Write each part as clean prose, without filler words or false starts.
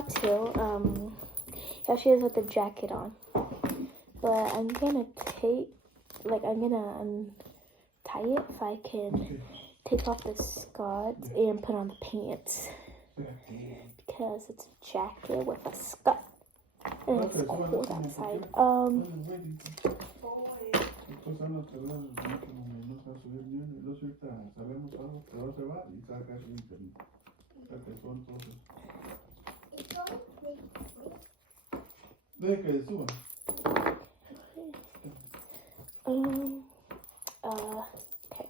too. Here she is with the jacket on. But I'm gonna untie it if I can take off the skirts and put on the pants. Because it's a jacket with a skirt. And it's cold outside. Okay.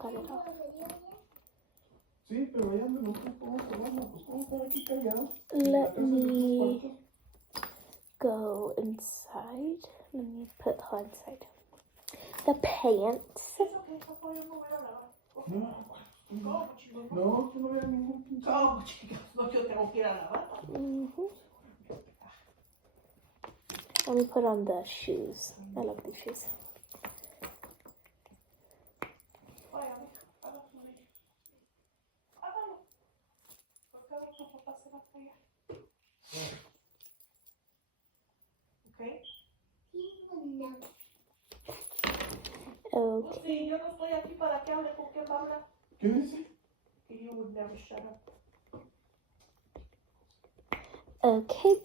Got it off. Let me go inside. Let me put her inside. The pants. Let me put on the shoes. I love these shoes. Okay. Okay. Yo no estoy aquí para que hable porque él habla. ¿Qué dice? You would never shut up. Okay.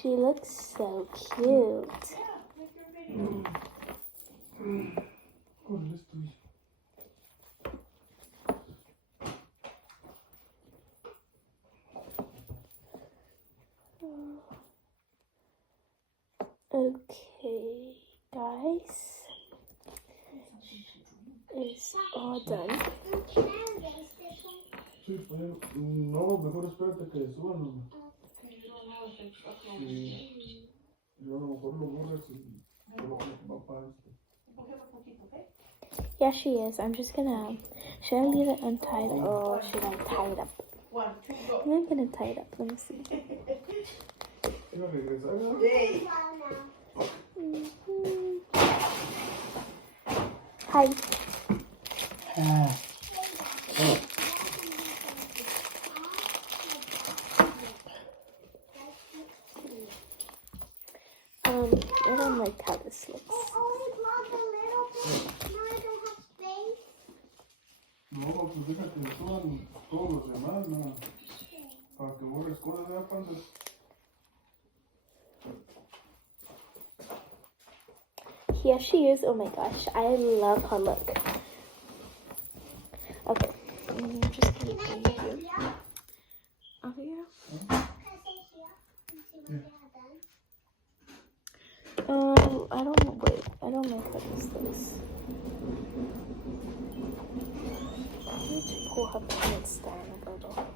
She looks so cute. Yeah, make your video. Okay, guys. It's all done. Sí, no, mejor espérate que suban. Sí. Yo a lo mejor lo borras y lo papá. Yeah, she is. I'm just gonna. Should I leave it untied or should I tie it up? 1, 2, go. I'm gonna tie it up. Let me see. ¿Iba a regresar? Yay. Hi. I don't like how this looks. No, pues deja que suban todos los demás, ¿no? Para que borres cosas, ¿verdad, Panza? Here she is. Oh my gosh, I love her look. Okay, I'm just gonna bring it here. Over here. I don't know. Wait, I don't know how this is. I need to pull her pants down a little.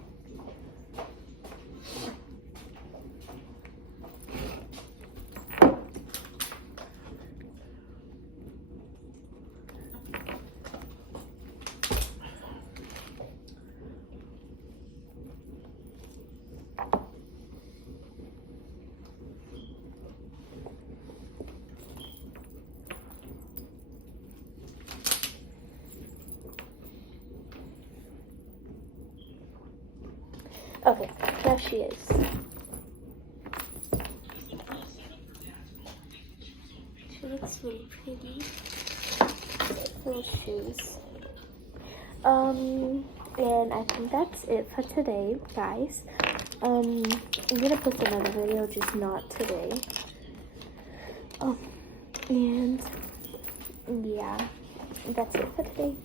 Okay, there she is. She looks really pretty. Little shoes. And I think that's it for today, guys. I'm gonna post another video, just not today. And yeah, that's it for today.